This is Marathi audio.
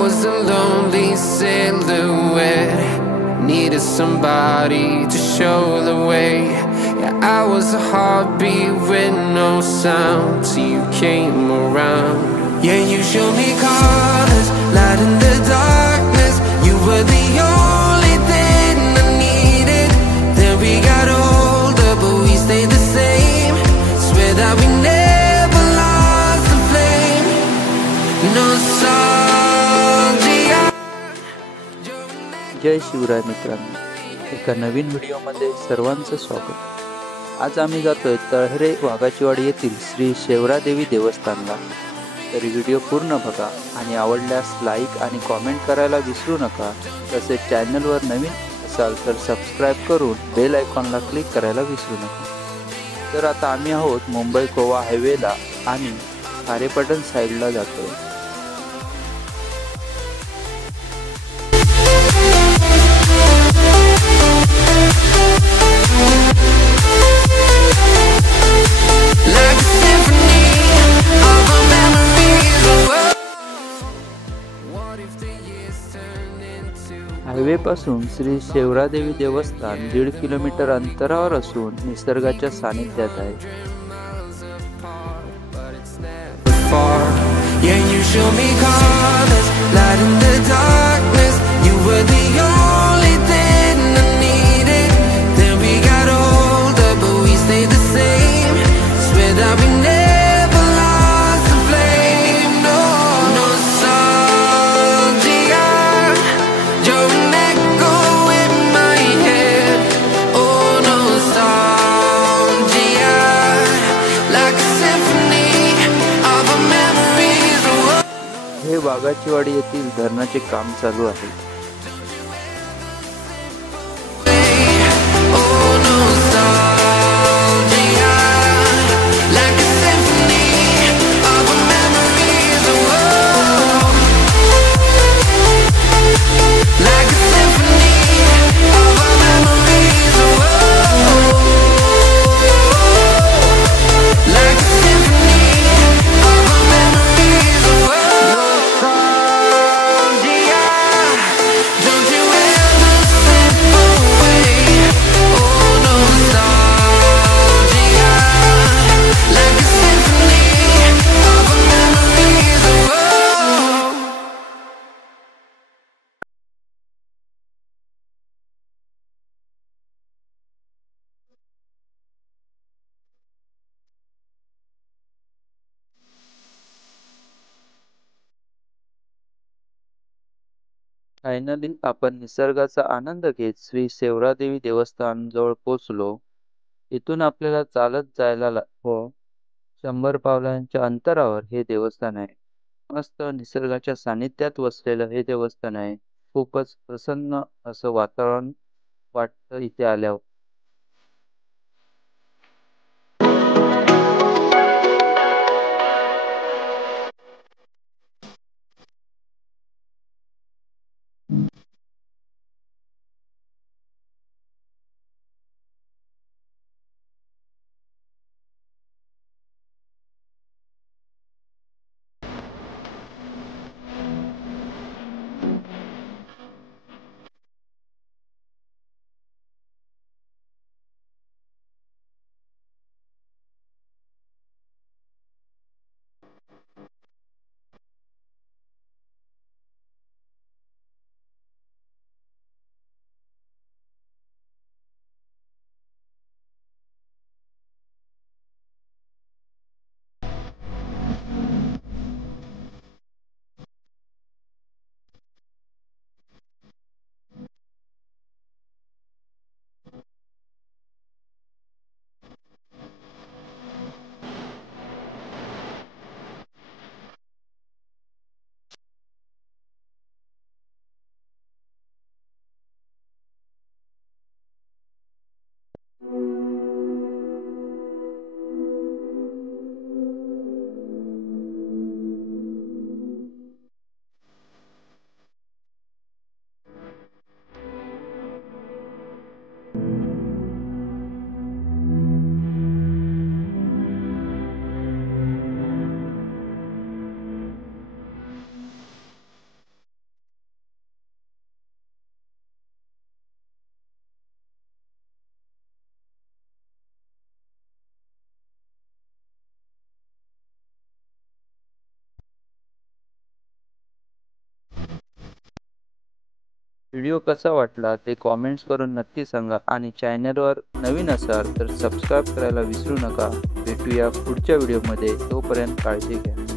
was a lonely silhouette, needed somebody to show the way. Yeah, I was a heartbeat with no sound till you came around. Yeah, you showed me colors, light in the darkness. You were the only thing I needed. Then we got older, but we stayed the same. Swear that we never lost the flame. Nostalgia. जय शिवराय मित्रांनो, एका नवीन व्हिडिओमध्ये सर्वांचं स्वागत. आज आम्ही जातोय तळहरे वाघाचीवाडी येथील श्री शेवरादेवी देवस्थानला. तर व्हिडिओ पूर्ण बघा आणि आवडल्यास लाईक आणि कॉमेंट करायला विसरू नका. तसेच चॅनलवर नवीन असाल तर सबस्क्राईब करून बेल आयकॉनला क्लिक करायला विसरू नका. तर आता आम्ही आहोत मुंबई गोवा हायवेला आणि खारेपाटण साईडला जातोय. हायवे पासून श्री शेवरादेवी देवस्थान 1.5 किलोमीटर अंतरावर असून निसर्गाच्या सानिध्यात आहे. हे वाघाचीवाडी येथील धरणाचे काम चालू आहे. फायनली आपण निसर्गाचा आनंद घेत श्री शेवरादेवी देवस्थान जवळ पोहोचलो. इथून आपल्याला चालत जायला 100 पावलांच्या अंतरावर हे देवस्थान आहे. मस्त निसर्गाच्या सानिध्यात वसलेलं हे देवस्थान आहे. खूपच प्रसन्न असं वातावरण वाटतं इथे आल्यावर. व्हिडिओ कसा वाटला ते कॉमेंट्स करून नक्की सांगा आणि चॅनलवर नवीन असाल तर सबस्क्राईब करायला विसरू नका. भेटूया पुढच्या व्हिडिओमध्ये. तोपर्यंत काळजी घ्या.